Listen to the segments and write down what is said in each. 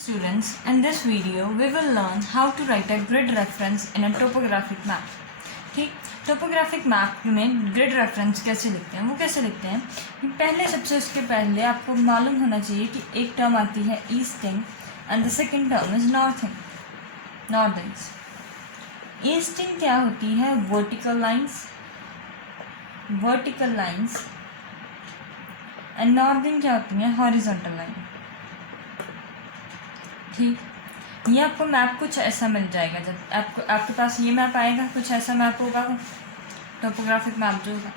Students, in this video we will learn how to write a grid reference in a topographic map. ठीक, topographic map में grid reference कैसे लिखते हैं, वो कैसे लिखते हैं पहले सबसे उसके पहले आपको मालूम होना चाहिए कि एक टर्म आती है easting and the second term is northing. Easting क्या होती है? वर्टिकल लाइंस एंड नॉर्थिंग क्या होती है? Horizontal line. ठीक, ये आपको मैप कुछ ऐसा मिल जाएगा. जब आपके पास ये मैप आएगा, कुछ ऐसा मैप होगा, टोपोग्राफिक मैप जो होगा,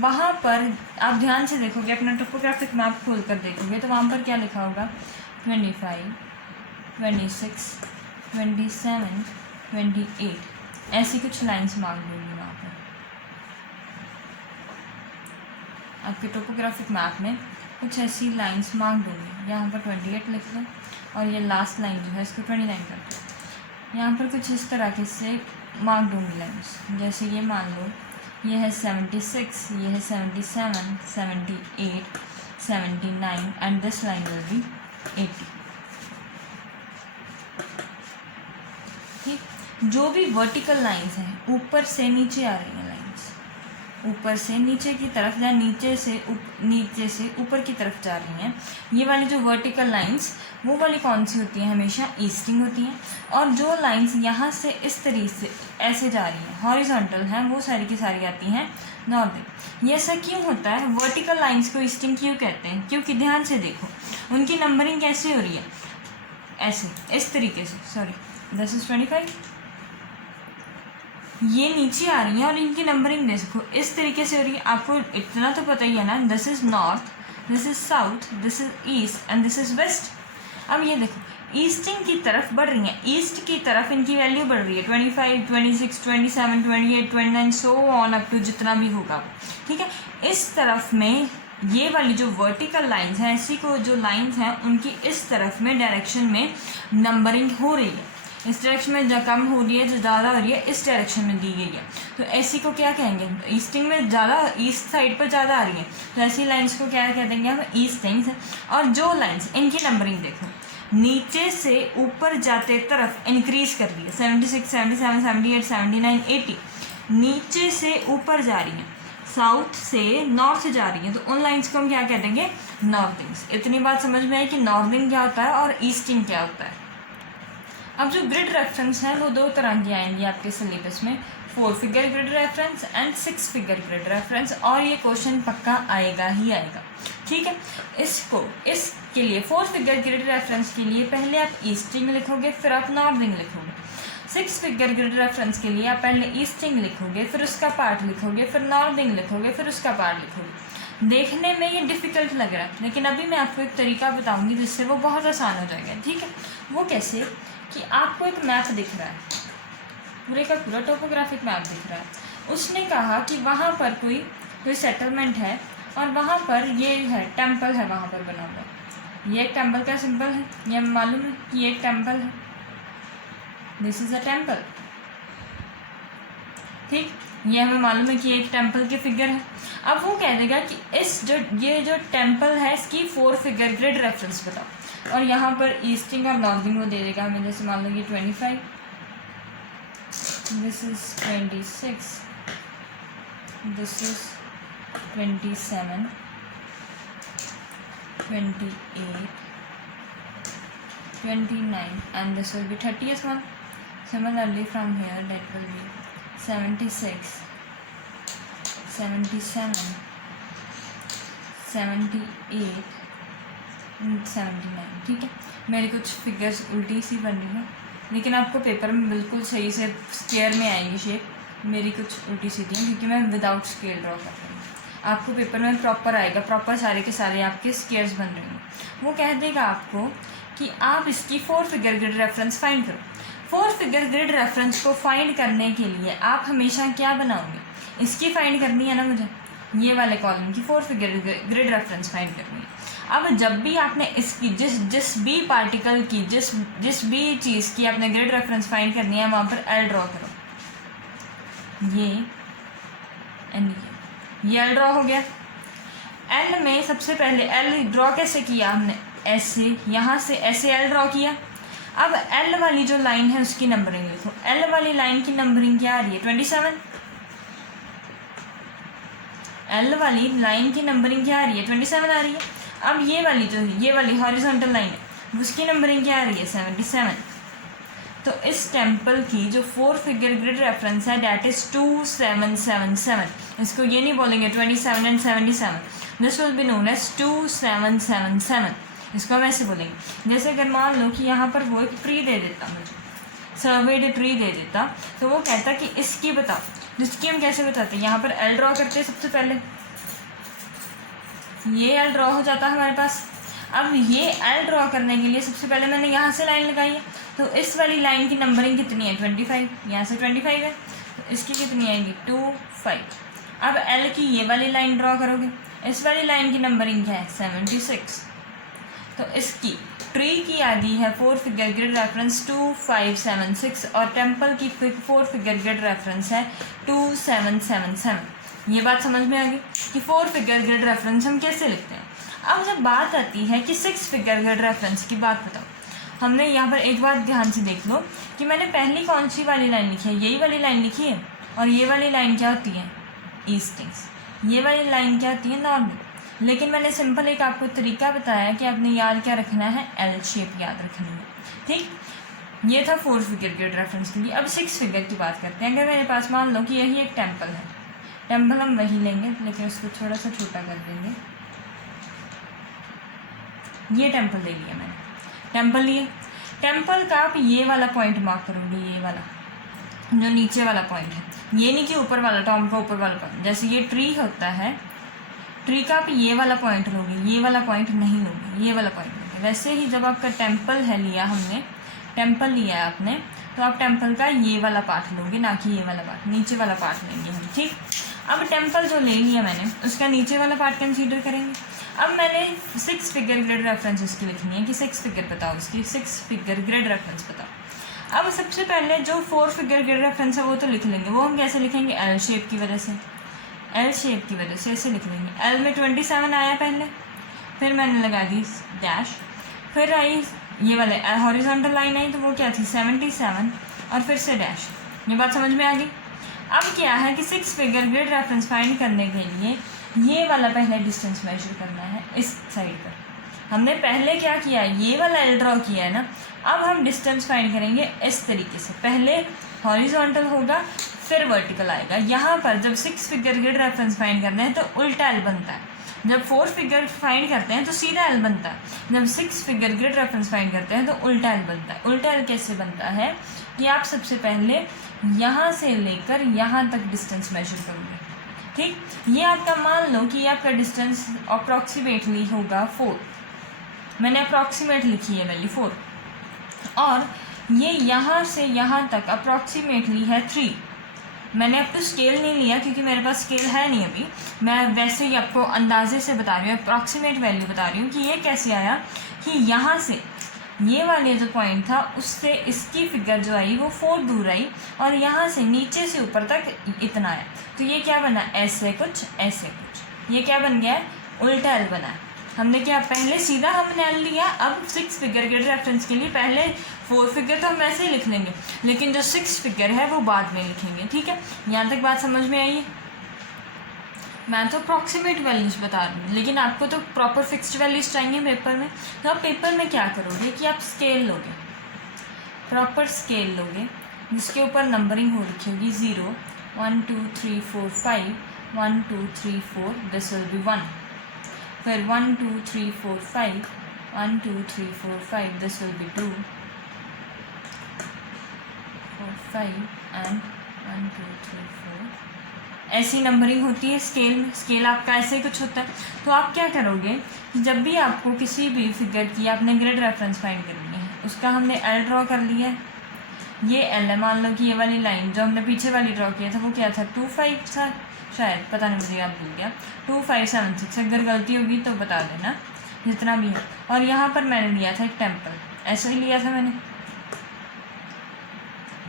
वहाँ पर आप ध्यान से देखोगे, अपना टोपोग्राफिक मैप खोल कर देखोगे तो वहाँ पर क्या लिखा होगा? 25, 26, 27, 28 ऐसी कुछ लाइंस मार्क होंगी वहाँ पर. आपके टोपोग्राफिक मैप में कुछ ऐसी लाइंस मार्क होंगी. यहाँ पर 28 लिख लो और ये लास्ट लाइन जो है इसको 29 कर दो. यहाँ पर कुछ इस तरह से मार्क होंगी लाइन्स. जैसे ये मान लो ये है 76, ये है 77, 78, 79 and this line will be 80. ठीक, जो भी वर्टिकल लाइंस हैं ऊपर से नीचे आ रही हैं लाइंस, ऊपर से नीचे की तरफ या नीचे से ऊपर की तरफ जा रही हैं. ये वाली जो वर्टिकल लाइंस वो वाली कौन सी होती हैं? हमेशा ईस्टिंग होती हैं. और जो लाइंस यहाँ से इस तरीके से ऐसे जा रही हैं हॉरिजॉन्टल हैं, वो सारी की सारी आती हैं नॉर्थिंग. ये ऐसा क्यों होता है? वर्टिकल लाइंस को ईस्टिंग क्यों कहते हैं? क्योंकि ध्यान से देखो उनकी नंबरिंग कैसे हो रही है, ऐसे इस तरीके से. सॉरी, दिस इज 25, ये नीचे आ रही है और इनकी नंबरिंग देखो इस तरीके से हो रही है. आपको इतना तो पता ही है ना, this is north, this is south, this is east and this is west. अब ये देखो ईस्टिंग की तरफ बढ़ रही हैं, ईस्ट की तरफ इनकी वैल्यू बढ़ रही है 25, 26, 27, 28, 29 सो ऑन अप टू जितना भी होगा. ठीक है, इस तरफ में ये वाली जो वर्टिकल लाइंस हैं, ऐसी को जो लाइंस हैं उनकी इस तरफ में डायरेक्शन में नंबरिंग हो रही है. इस डायरेक्शन में जो कम हो रही है, जो ज़्यादा हो रही है इस डायरेक्शन में दी गई है. तो ऐसी को क्या कहेंगे? ईस्टिंग में ज़्यादा, ईस्ट साइड पर ज़्यादा आ रही है तो ऐसी लाइंस को क्या कह देंगे हम? ईस्टिंग्स. और जो लाइंस इनकी नंबरिंग देखो नीचे से ऊपर जाते तरफ इंक्रीज कर रही है, 76, 77, 78, 79, 80 नीचे से ऊपर जा रही हैं, साउथ से नॉर्थ जा रही हैं, तो उन लाइंस को हम क्या कह देंगे? नॉर्थिंग्स. इतनी बात समझ में आई कि नॉर्थिंग क्या होता है और ईस्टिंग क्या होता है. अब जो ग्रिड रेफरेंस है वो दो तरह की आएंगी आपके सिलेबस में, 4 figure grid reference and 6 figure grid reference. और ये क्वेश्चन पक्का आएगा ही आएगा. ठीक है, इसके लिए 4 फिगर ग्रिड रेफरेंस के लिए पहले आप ईस्टिंग लिखोगे, फिर आप नॉर्थिंग लिखोगे. 6 फिगर ग्रिड रेफरेंस के लिए आप पहले ईस्टिंग लिखोगे, फिर उसका पार्ट लिखोगे, फिर नॉर्थिंग लिखोगे, फिर उसका पार्ट लिखोगे. देखने में ये डिफ़िकल्ट लग रहा है, लेकिन अभी मैं आपको एक तरीका बताऊंगी जिससे वो बहुत आसान हो जाएगा. ठीक है, वो कैसे कि आपको एक मैप दिख रहा है, पूरे का पूरा टोपोग्राफिक मैप दिख रहा है. उसने कहा कि वहाँ पर कोई सेटलमेंट है और वहाँ पर ये है टेम्पल है वहाँ पर बना हुआ. ये एक टेम्पल का सिंबल है, ये हमें मालूम है कि ये एक टेम्पल है, दिस इज़ अ टेम्पल. ठीक, ये हमें मालूम है कि एक टेम्पल की फिगर है. अब वो कह देगा कि ये जो टेम्पल है इसकी 4 फिगर ग्रिड रेफरेंस बताओ. और यहाँ पर ईस्टिंग और नॉर्थिंग वो दे देगा हमें. जैसे मान लो ये 25, this is 26, this is 27, 28, 29 and this will be 30th one. Similarly from here that will be 76, 77, 78, 79. ठीक है, मेरी कुछ फिगर्स उल्टी सी बन रही है लेकिन आपको पेपर में बिल्कुल सही से स्क्वायर में आएगी शेप. मेरी कुछ उल्टी सीधी है क्योंकि मैं विदाउट स्केल ड्रॉ कर रही हूँ. आपको पेपर में प्रॉपर आएगा, प्रॉपर सारे के सारे आपके स्क्वायर्स बन रहे हैं. वो कह देगा आपको कि आप इसकी 4 फिगर ग्रिड रेफरेंस फाइंड करो. 4 फिगर ग्रिड रेफरेंस को फाइंड करने के लिए आप हमेशा क्या बनाओगे? इसकी फाइंड करनी है ना मुझे, ये वाले कॉलम की 4 फिगर ग्रिड रेफरेंस फाइंड करनी है. अब जब भी आपने इसकी जिस भी पार्टिकल की जिस भी चीज़ की आपने ग्रिड रेफरेंस फाइंड करनी है, वहाँ पर एल ड्रॉ करो. ये एंड ये एल ड्रॉ हो गया. एल में सबसे पहले एल ड्रॉ कैसे किया हमने? ऐसे यहाँ से ऐसे एल ड्रॉ किया। अब एल वाली जो लाइन है उसकी नंबरिंग लिखो। एल वाली लाइन की नंबरिंग क्या आ रही है? 27। एल वाली लाइन की नंबरिंग क्या आ रही है? 27 आ रही है। अब ये वाली जो है, ये वाली हॉरिजॉन्टल लाइन है, उसकी नंबरिंग क्या आ रही है? 77। तो इस टेम्पल की जो 4 फिगर ग्रिड रेफरेंस है डैट इज़ 2777। इसको ये नहीं बोलेंगे 27 and 77, this will be known as 2777। इसको हम ऐसे बोलेंगे। जैसे अगर मान लो कि यहाँ पर वो एक ट्री दे देता, मुझे सर्वेड ट्री दे देता, तो वो कहता कि इसकी बताओ। जिसकी हम कैसे बताते हैं? यहाँ पर एल ड्रॉ करते हैं। सबसे पहले ये एल ड्रॉ हो जाता है हमारे पास। अब ये एल ड्रॉ करने के लिए सबसे पहले मैंने यहाँ से लाइन लगाई है, तो इस वाली लाइन की नंबरिंग कितनी है? 25। यहाँ से 25 है, तो इसकी कितनी आएगी? 25। अब एल की ये वाली लाइन ड्रॉ करोगे, इस वाली लाइन की नंबरिंग क्या है? 76। तो इसकी ट्री की आ गई है 4 फिगर ग्रिड रेफरेंस 2576 और टेम्पल की 4 फिगर ग्रिड रेफरेंस है 2777। ये बात समझ में आ गई कि 4 फिगर ग्रिड रेफरेंस हम कैसे लिखते हैं। अब जब बात आती है कि 6 फिगर ग्रिड रेफरेंस की बात बताओ, हमने यहाँ पर एक बात ध्यान से देख लो कि मैंने पहली कौन सी वाली लाइन लिखी है? यही वाली लाइन लिखी है। और ये वाली लाइन क्या होती है? ईस्टिंग्स। ये वाली लाइन क्या होती है? नॉर्मल। लेकिन मैंने सिंपल एक आपको तरीका बताया कि आपने याद क्या रखना है? एल शेप याद रखनी है। ठीक, ये था 4 फिगर ग्रिड रेफरेंस के लिए। अब 6 फिगर की बात करते हैं। अगर मेरे पास मान लो कि यही एक टेम्पल है, टेम्पल हम वही लेंगे लेकिन उसको थोड़ा सा छोटा कर देंगे। ये टेम्पल ले लिया मैंने, टेम्पल लिए। टेम्पल का आप ये वाला पॉइंट मार्क करोगे, ये वाला जो नीचे वाला पॉइंट है, ये नहीं कि ऊपर वाला, टॉप का ऊपर वाला पॉइंट। जैसे ये ट्री होता है, ट्री का आप ये वाला पॉइंट लोगे, ये वाला पॉइंट नहीं लोगे, ये वाला पॉइंट लोगे। वैसे ही जब आपका टेम्पल है, लिया हमने टेम्पल लिया है आपने, तो आप टेम्पल का ये वाला पार्ट लोगे, ना कि ये वाला पार्ट, नीचे वाला पार्ट लेंगे हम। ठीक, अब टेम्पल जो ले लिया मैंने उसका नीचे वाला पार्ट कंसीडर करेंगे। अब मैंने 6 फिगर ग्रिड रेफरेंस इसकी लिखनी है कि 6 फिगर बताओ, इसकी 6 फिगर ग्रिड रेफरेंस बताओ। अब सबसे पहले जो 4 फिगर ग्रिड रेफरेंस है वो तो लिख लेंगे। वो हम कैसे लिखेंगे? एल शेप की वजह से, एल शेप की वजह से ऐसे लिख लेंगे। एल में 27 आया पहले, फिर मैंने लगा दी डैश, फिर आई ये वाले हॉरिजॉन्टल लाइन आई, तो वो क्या थी? 77 और फिर से डैश। ये बात समझ में आ गई। अब क्या है कि 6 फिगर ग्रिड रेफरेंस फाइंड करने के लिए ये वाला पहले डिस्टेंस मेजर करना है। इस साइड पर हमने पहले क्या किया? ये वाला एल ड्रॉ किया है ना। अब हम डिस्टेंस फाइंड करेंगे इस तरीके से, पहले हॉरिजॉन्टल होगा फिर वर्टिकल आएगा। यहाँ पर जब 6 फिगर ग्रिड रेफरेंस फाइंड करते हैं तो उल्टा एल बनता है। जब 4 फिगर फाइंड करते हैं तो सीधा एल बनता है। जब 6 फिगर ग्रिड रेफरेंस फाइंड करते हैं तो उल्टा एल बनता है। उल्टा एल कैसे बनता है कि आप सबसे पहले यहाँ से लेकर यहाँ तक डिस्टेंस मेजर करोगे। ठीक, ये आपका मान लो कि आपका डिस्टेंस अप्रॉक्सीमेटली होगा 4, मैंने अप्रॉक्सीमेट लिखी है वैल्यू 4, और ये यहाँ से यहाँ तक अप्रॉक्सीमेटली है 3। मैंने अब तो स्केल नहीं लिया क्योंकि मेरे पास स्केल है नहीं अभी, मैं वैसे ही आपको अंदाजे से बता रही हूँ, अप्रॉक्सीमेट वैल्यू बता रही हूँ कि ये कैसे आया कि यहाँ से ये वाले जो पॉइंट था उससे इसकी फिगर जो आई वो 4 दूर आई, और यहाँ से नीचे से ऊपर तक इतना आया। तो ये क्या बना? ऐसे कुछ, ऐसे कुछ। ये क्या बन गया है? उल्टा एल बना। हमने क्या पहले सीधा हमने एल लिया, अब 6 फिगर के रेफरेंस के लिए पहले 4 फिगर तो हम वैसे ही लिख लेंगे, लेकिन जो 6 फिगर है वो बाद में लिखेंगे। ठीक है, यहाँ तक बात समझ में आई है? मैं तो अप्रॉक्सीमेट वैल्यूज़ बता रही हूँ, लेकिन आपको तो प्रॉपर फिक्स्ड वैल्यूज़ चाहिए पेपर में। तो आप पेपर में क्या करोगे कि आप स्केल लोगे, प्रॉपर स्केल लोगे जिसके ऊपर नंबरिंग हो रखी होगी 0 1 2 3 4 5 1 2 3 4, दिस विल बी 1। फिर 1 2 3 4 5 1 2 3 4 5, दिस विल बी 2 4 5 एंड 1 2 3 4। ऐसी नंबरिंग होती है स्केल में। स्केल आपका ऐसे कुछ होता है। तो आप क्या करोगे कि जब भी आपको किसी भी फिगर की आपने ग्रिड रेफरेंस फाइंड करनी है, उसका हमने एल ड्रॉ कर लिया है, ये एल है। मान लो कि ये वाली लाइन जो हमने पीछे वाली ड्रॉ किया था वो क्या था? 25 था शायद, पता नहीं, मुझे याद भूल गया। 2576, अगर गलती होगी तो बता देना, जितना भी है। और यहाँ पर मैंने लिया था एक टेम्पल, ऐसे ही लिया था मैंने।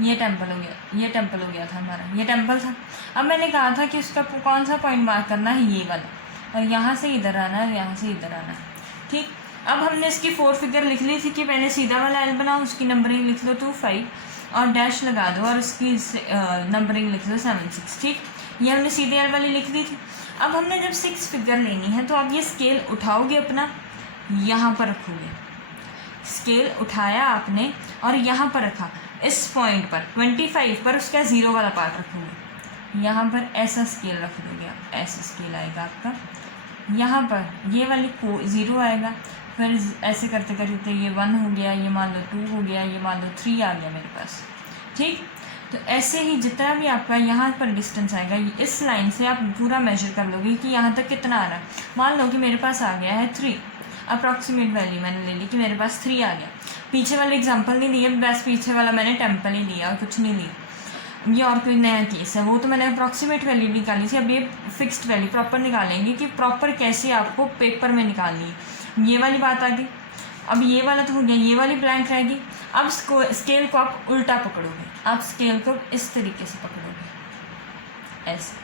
ये टेम्पल हो गया, ये टेम्पल हो गया था हमारा, ये टेम्पल था। अब मैंने कहा था कि उसका कौन सा पॉइंट मार्क करना है? ये वाला, और यहाँ से इधर आना है, यहाँ से इधर आना है। ठीक, अब हमने इसकी 4 फिगर लिख ली थी कि पहले सीधा वाला एल बनाओ, उसकी नंबरिंग लिख लो 2 5 और डैश लगा दो और उसकी नंबरिंग लिख लो 7 6। ठीक, ये हमने सीधे एल वाली लिख दी थी। अब हमने जब 6 फिगर लेनी है तो आप ये स्केल उठाओगे अपना, यहाँ पर रखोगे, स्केल उठाया आपने और यहाँ पर रखा, इस पॉइंट पर 25 पर उसका 0 वाला पार्ट रखोगे, यहाँ पर ऐसा स्केल रख दोगे आप, ऐसा स्केल आएगा आपका, यहाँ पर ये वाली को 0 आएगा, फिर ऐसे करते करते ये 1 हो गया, ये मान लो 2 हो गया, ये मान लो 3 आ गया मेरे पास। ठीक, तो ऐसे ही जितना भी आपका यहाँ पर डिस्टेंस आएगा, इस लाइन से आप पूरा मेजर कर लोगे कि यहाँ तक कितना आ रहा है। मान लो कि मेरे पास आ गया है 3, अप्रॉक्सीमेट वैल्यू मैंने ले ली कि मेरे पास 3 आ गया। पीछे वाला एग्जाम्पल नहीं लिया, बस पीछे वाला मैंने टेम्पल ही लिया और कुछ नहीं लिया, ये और कोई नया केस है, वो तो मैंने अप्रॉक्सीमेट वैल्यू निकाली थी। अब ये फिक्स्ड वैल्यू प्रॉपर निकालेंगे कि प्रॉपर कैसे आपको पेपर में निकालनी है। ये वाली बात आ गई। अब ये वाला तो हो गया, ये वाली ब्लैंक रहेगी। अब स्केल को आप उल्टा पकड़ोगे, आप स्केल को इस तरीके से पकड़ोगे ऐसे,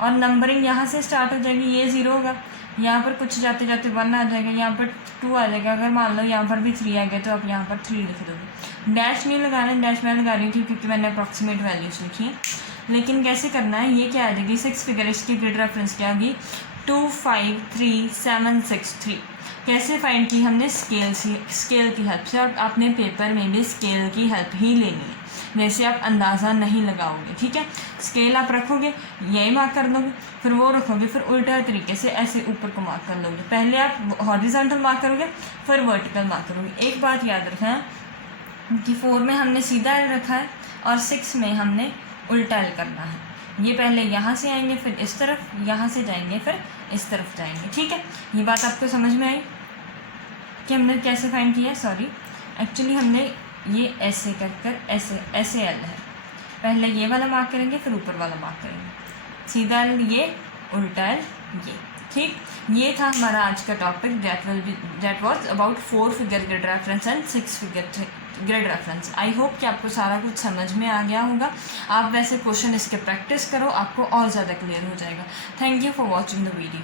और नंबरिंग यहाँ से स्टार्ट हो जाएगी, ये 0 होगा, यहाँ पर कुछ जाते जाते 1 आ जाएगा, यहाँ पर 2 आ जाएगा। अगर मान लो यहाँ पर भी 3 आ गया तो आप यहाँ पर 3 लिख दोगे। डैश नहीं लगाना, डैश मैं लगा रही थी क्योंकि मैंने अप्रॉक्सीमेट वैल्यूज लिखी है। लेकिन कैसे करना है, ये क्या आ जाएगी 6 फिगर, इसकी ग्रिड रेफरेंस क्या होगी 2 5 3 7 6 3। कैसे फाइंड की हमने, स्केल की हेल्प से, और आपने पेपर में भी स्केल की हेल्प ही लेनी है, वैसे आप अंदाज़ा नहीं लगाओगे। ठीक है, स्केल आप रखोगे, यही मार्क कर दोगे, फिर वो रखोगे, फिर उल्टा तरीके से ऐसे ऊपर को मार्क कर लोगे। पहले आप हॉरिजॉन्टल मार्क करोगे, फिर वर्टिकल मार्क करोगे। एक बात याद रखना कि 4 में हमने सीधा एल रखा है और 6 में हमने उल्टा एल करना है। ये पहले यहाँ से आएंगे, फिर इस तरफ, यहाँ से जाएंगे, फिर इस तरफ जाएंगे। ठीक है, ये बात आपको समझ में आई कि हमने कैसे फाइंड किया। सॉरी, एक्चुअली हमने ये ऐसे कर ऐसे एल है, पहले ये वाला मार्क करेंगे, फिर ऊपर वाला मार्क करेंगे, सीधा एल ये, उल्टा एल ये। ठीक, ये था हमारा आज का topic, that was about 4 figure grid reference and 6 figure grid reference. I hope कि आपको सारा कुछ समझ में आ गया होगा। आप वैसे क्वेश्चन इसके प्रैक्टिस करो, आपको और ज़्यादा क्लियर हो जाएगा। Thank you for watching the video.